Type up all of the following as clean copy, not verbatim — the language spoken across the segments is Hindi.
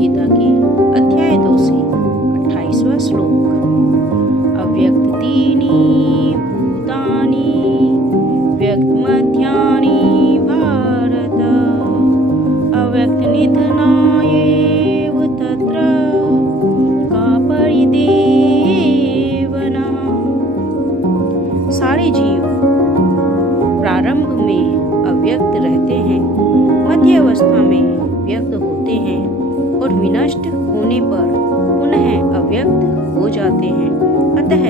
गीता के अध्याय 2 से 28वां श्लोक। अव्यक्तीनि भूतानि व्यक्तमध्यानि भारत अव्यक्तनिधनायेव तत्र का परिदेवना। सारे जीव प्रारंभ में अव्यक्त रहते हैं, मध्य अवस्था में व्यक्त होते हैं और विनष्ट होने पर पुनः अव्यक्त हो जाते हैं। अतः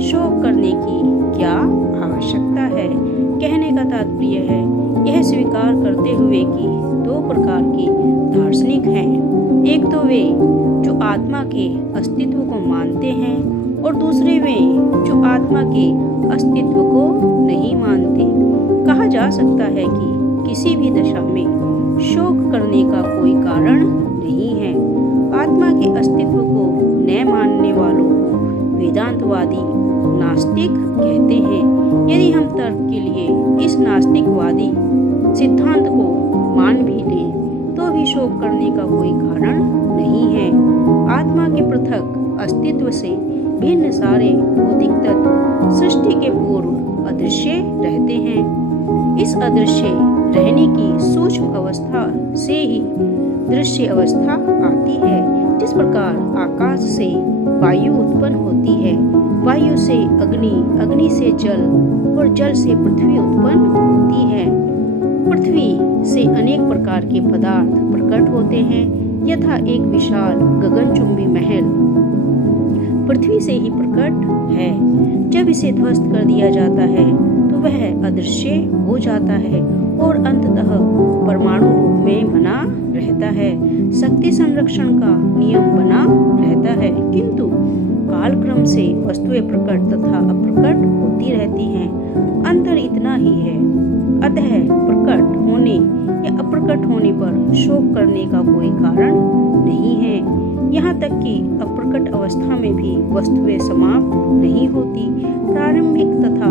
शोक करने की क्या आवश्यकता है। कहने का तात्पर्य है यह स्वीकार करते हुए कि दो प्रकार के दार्शनिक हैं। एक तो वे जो आत्मा के अस्तित्व को मानते हैं और दूसरे वे जो आत्मा के अस्तित्व को नहीं मानते। कहा जा सकता है कि किसी भी दशा में शोक करने का कोई कारण नहीं है। आत्मा के अस्तित्व को न मानने वालों को वेदांतवादी नास्तिक कहते हैं। यदि हम तर्क के लिए इस नास्तिकवादी सिद्धांत को मान भी लें तो भी शोक करने का कोई कारण नहीं है। आत्मा के पृथक अस्तित्व से भिन्न सारे भौतिक तत्व सृष्टि के पूर्व अदृश्य रहते हैं। इस अदृश्य रहने की सूक्ष्म अवस्था से ही दृश्य अवस्था आती है। जिस प्रकार आकाश से वायु उत्पन्न होती है, वायु से अग्नि, अग्नि से जल और जल से पृथ्वी उत्पन्न होती है। पृथ्वी से अनेक प्रकार के पदार्थ प्रकट होते हैं। यथा एक विशाल गगनचुंबी महल पृथ्वी से ही प्रकट है। जब इसे ध्वस्त कर दिया जाता है तो वह अदृश्य हो जाता है और अंततः परमाणु रूप में बना रहता है। शक्ति संरक्षण का नियम बना रहता है, किंतु कालक्रम से वस्तुएं प्रकट तथा अप्रकट होती रहती हैं। अंतर इतना ही है। अतः प्रकट होने या अप्रकट होने पर शोक करने का कोई कारण नहीं है। यहाँ तक कि अप्रकट अवस्था में भी वस्तुएं समाप्त नहीं होती। प्रारंभिक तथा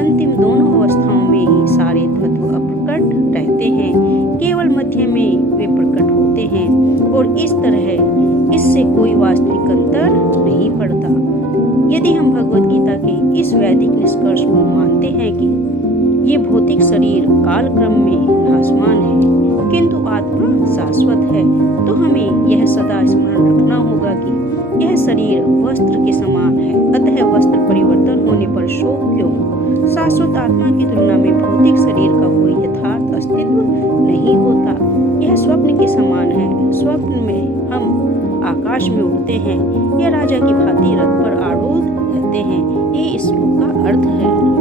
अंतिम दोनों अवस्थाओं में ही सारे तत्व अप्रकट रहते हैं। केवल मध्य में वे प्रकट होते हैं और इस तरह इससे कोई वास्तविक अंतर नहीं पड़ता। यदि हम भगवद गीता के इस वैदिक निष्कर्ष को मानते हैं कि ये भौतिक शरीर कालक्रम में नाशवान है किंतु आत्मा शाश्वत है, तो हमें यह सदा स्मरण रखना होगा कि यह शरीर वस्त्र के समान है। अतः वस्त्र परिवर्तन होने पर शोक क्यों। शाश्वत आत्मा की तुलना में भौतिक शरीर का कोई यथार्थ अस्तित्व नहीं होता। यह स्वप्न के समान है। स्वप्न में हम आकाश में उड़ते हैं या राजा की भांति रथ पर आरूढ़ रहते हैं। ये इस श्लोक का अर्थ है।